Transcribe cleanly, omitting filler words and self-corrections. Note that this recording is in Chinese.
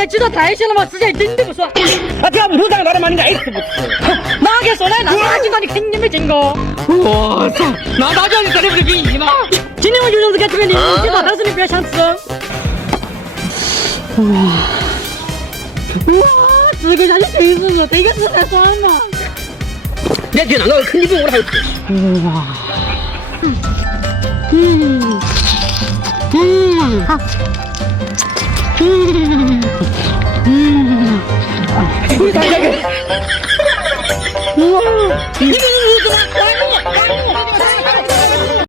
也知道台戏了吗？时间真的不说。他跳不出上来的嘛，你爱死不死？哪个说的？那哪警察你肯定没见过。我操，那大家你真的不是给意吗？今天我就让这个这个零警察，但是你不要想吃。哇，这个下去谁是我？这个是才爽嘛？你看就那个肯定比我的好吃。哇，好，你看这个，哇，你这个日子嘛，管我。